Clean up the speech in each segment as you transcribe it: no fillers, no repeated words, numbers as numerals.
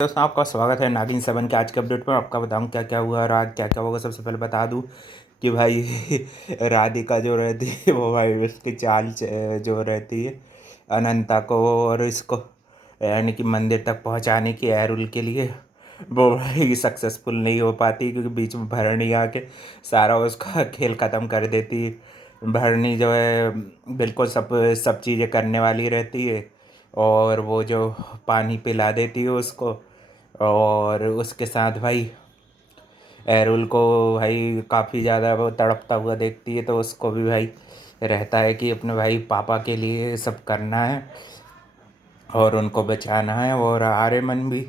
दोस्तों आपका स्वागत है नागिन 7 के आज के अपडेट पर। आपका बताऊं क्या क्या हुआ और आज क्या क्या होगा। सबसे पहले बता दूं कि भाई राधिका जो रहती है वो भाई उसकी जो रहती है अनंता को और इसको यानी कि मंदिर तक पहुंचाने की एरुल के लिए वो भाई सक्सेसफुल नहीं हो पाती, क्योंकि बीच में भरणी आके सारा उसका खेल ख़त्म कर देती है। भरणी जो है बिल्कुल सब सब चीज़ें करने वाली रहती है और वो जो पानी पिला देती है उसको, और उसके साथ भाई एरुल को भाई काफ़ी ज़्यादा वो तड़पता हुआ देखती है, तो उसको भी भाई रहता है कि अपने भाई पापा के लिए सब करना है और उनको बचाना है। और आर्यमन भी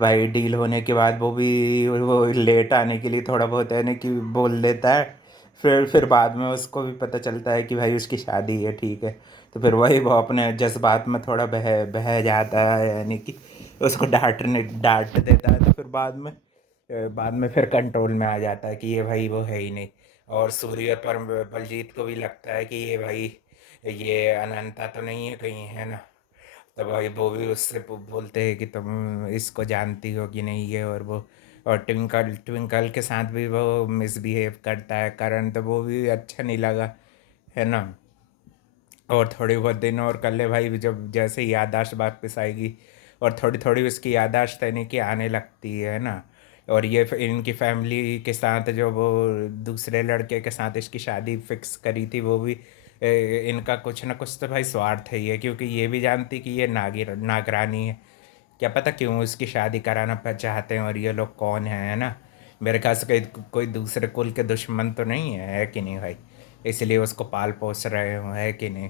भाई डील होने के बाद वो लेट आने के लिए थोड़ा बहुत है ना कि बोल देता है। फिर बाद में उसको भी पता चलता है कि भाई उसकी शादी है, ठीक है। तो फिर वही वो अपने जज्बात में थोड़ा बह बह जाता है, यानी कि उसको डांट देता है। तो फिर बाद में फिर कंट्रोल में आ जाता है कि ये भाई वो है ही नहीं। और सूर्य पर बलजीत को भी लगता है कि ये भाई ये अनंता तो नहीं है कहीं, है ना। तब भाई वो भी उससे बोलते हैं कि तुम इसको जानती हो कि नहीं है, और वो और ट्विंकल ट्विंकल के साथ भी वो मिसबिहेव करता है करण, तो वो भी अच्छा नहीं लगा, है ना। और थोड़ी बहुत दिन और कर ले भाई, जब जैसे याददाश्त वापस आएगी और थोड़ी थोड़ी उसकी याददाश्त यानी कि आने लगती है ना। और ये इनकी फैमिली के साथ जो वो दूसरे लड़के के साथ इसकी शादी फिक्स करी थी, वो भी इनका कुछ ना कुछ तो भाई स्वार्थ है ये, क्योंकि ये भी जानती कि ये नागरानी है। क्या पता क्यों उसकी शादी कराना चाहते हैं, और ये लोग कौन है ना। मेरे ख्याल से कोई दूसरे कुल के दुश्मन तो नहीं है कि नहीं भाई, इसलिए उसको पाल पोस रहे हो, है कि नहीं।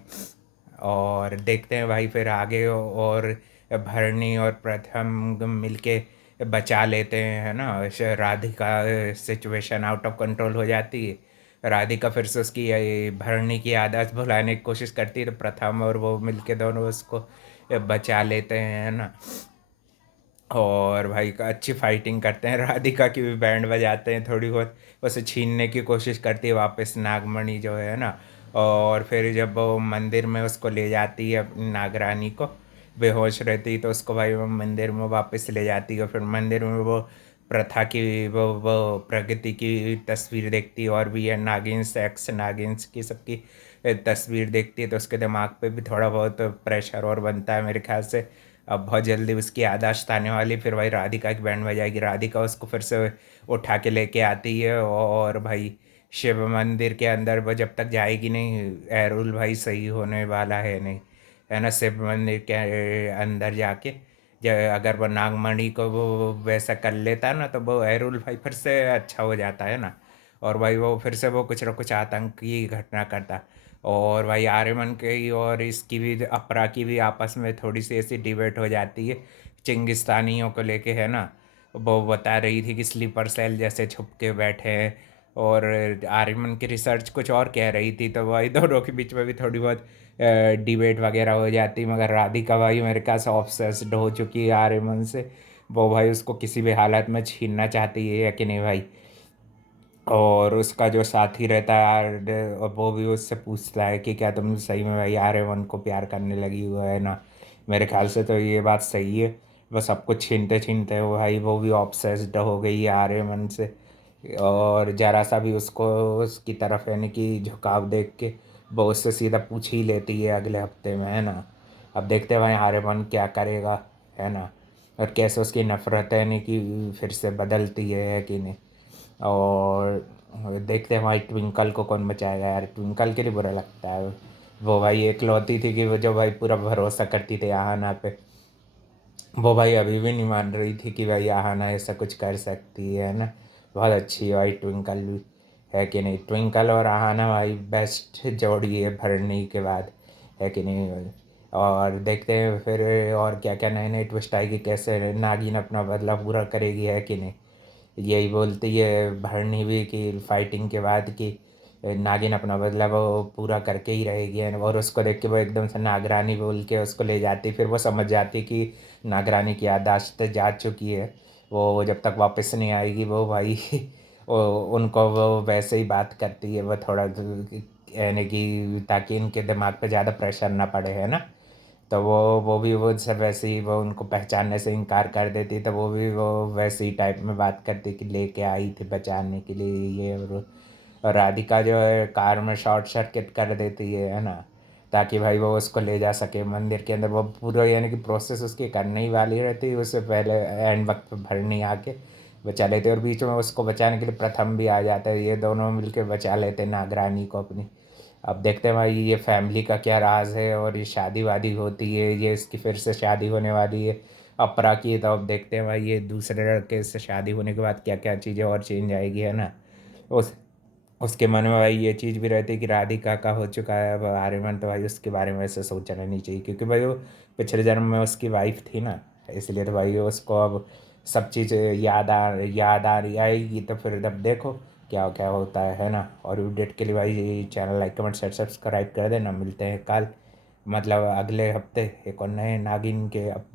और देखते हैं भाई फिर आगे, और भरणी और प्रथम मिलके बचा लेते हैं, है ना। Radhika situation out of control हो जाती है। राधिका फिर से उसकी भरणी की आदत भुलाने की कोशिश करती है, तो प्रथम और वो मिलके दोनों उसको बचा लेते हैं, है ना। और भाई का अच्छी फाइटिंग करते हैं, राधिका की भी बैंड बजाते हैं थोड़ी बहुत। उसे छीनने की कोशिश करती है वापस नागमणि जो है ना। और फिर जब वो मंदिर में उसको ले जाती है अपनी नागरानी को, बेहोश रहती है, तो उसको भाई वो मंदिर में वापस ले जाती है। और फिर मंदिर में वो प्रथा की वो प्रगति की तस्वीर देखती है, और भी है नागिन्स एक्स नागिन्स की सबकी तस्वीर देखती है, तो उसके दिमाग पे भी थोड़ा बहुत प्रेशर और बनता है मेरे ख्याल से। अब बहुत जल्दी उसकी याददाश्त आने वाली, फिर भाई राधिका की बैंड बजाएगी, राधिका उसको फिर से उठा के लेके आती है। और भाई शिव मंदिर के अंदर वो जब तक जाएगी नहीं, एरुल भाई सही होने वाला है नहीं, है ना। शिव मंदिर के अंदर जाके अगर वो नागमणि को वो वैसा कर लेता ना, तो वो एरुल भाई फिर से अच्छा हो जाता है ना। और भाई वो फिर से वो कुछ ना कुछ आतंकी घटना करता। और भाई आर्यमन की और इसकी भी अपरा की भी आपस में थोड़ी सी ऐसी डिबेट हो जाती है चिंगिस्तानियों को लेके, है ना। वो बता रही थी कि स्लीपर सेल जैसे छुप के बैठे हैं, और आर्यमन की रिसर्च कुछ और कह रही थी, तो भाई दोनों के बीच में भी थोड़ी बहुत डिबेट वगैरह हो जाती। मगर राधिका भाई मेरे ख्याल से ऑब्सेस्ड हो चुकी है आर्यमन से। वो भाई उसको किसी भी हालत में छीनना चाहती है, या कि नहीं भाई। और उसका जो साथी रहता है वो भी उससे पूछता है कि क्या तुम सही में भाई आर्यमन को प्यार करने लगी हुआ है ना। मेरे ख्याल से तो ये बात सही है। बस सब कुछ छीनते छीनते वो भाई वो भी ऑब्सेस्ड हो गई है आर्यमन से। और जरा सा भी उसको उसकी तरफ यानी कि झुकाव देख के वो उससे सीधा पूछ ही लेती है अगले हफ्ते में, है ना। अब देखते हैं भाई आर्यमन क्या करेगा, है ना। और कैसे उसकी नफरत है यानी कि फिर से बदलती है कि नहीं। और देखते हैं भाई ट्विंकल को कौन बचाएगा यार, ट्विंकल के लिए बुरा लगता है। वो भाई एकलौती थी कि वो जो भाई पूरा भरोसा करती थी आहाना पे, वो भाई अभी भी नहीं मान रही थी कि भाई आहाना ऐसा कुछ कर सकती है ना। बहुत अच्छी है भाई ट्विंकल भी, है कि नहीं। ट्विंकल और आहाना भाई बेस्ट जोड़ी है भरनी के बाद, है कि नहीं भाई। और देखते हैं फिर और क्या क्या नए नए ट्विस्ट आएगी, कैसे नागिन अपना बदला पूरा करेगी, है कि नहीं। यही बोलती है भरनी भी कि फाइटिंग के बाद कि नागिन अपना बदला वो पूरा करके ही रहेगी। और उसको देख के वो एकदम से नागरानी बोल के उसको ले जाती, फिर वो समझ जाती कि नागरानी की याददाश्त जा चुकी है। वो जब तक वापस नहीं आएगी वो भाई वो उनको वो वैसे ही बात करती है, वो थोड़ा यानी कि ताकि इनके दिमाग पे ज़्यादा प्रेशर ना पड़े, है ना। तो वो भी वो सब वैसे ही वो उनको पहचानने से इनकार कर देती, तो वो भी वो वैसे ही टाइप में बात करती कि लेके आई थी बचाने के लिए ये और राधिका जो है कार में शॉर्ट सर्किट कर देती है ना, ताकि भाई वो उसको ले जा सके मंदिर के अंदर। वो पूरा यानी कि प्रोसेस उसकी करने ही वाली रहती है, उससे पहले एंड वक्त पे भरनी आके बचा लेते, और बीच में उसको बचाने के लिए प्रथम भी आ जाता है, ये दोनों मिलके बचा लेते हैं नागरानी को अपनी। अब देखते हैं भाई ये फैमिली का क्या राज है, और ये शादी वादी होती है, ये इसकी फिर से शादी होने वाली है अपरा की, तो अब देखते हैं भाई ये दूसरे लड़के से शादी होने के बाद क्या क्या चीज़ें और चेंज आएगी, है ना। उस उसके मन में भाई ये चीज़ भी रहती है कि राधिका का हो चुका है अब आर्यमन, तो भाई उसके बारे में ऐसे सोचना नहीं चाहिए, क्योंकि भाई वो पिछले जन्म में उसकी वाइफ थी ना, इसलिए तो भाई उसको अब सब चीज़ याद आ रही आएगी, तो फिर जब देखो क्या क्या होता है ना। और अपडेट के लिए भाई channel like comment share subscribe कर देना। मिलते हैं कल, मतलब अगले हफ्ते एक और नए नागिन के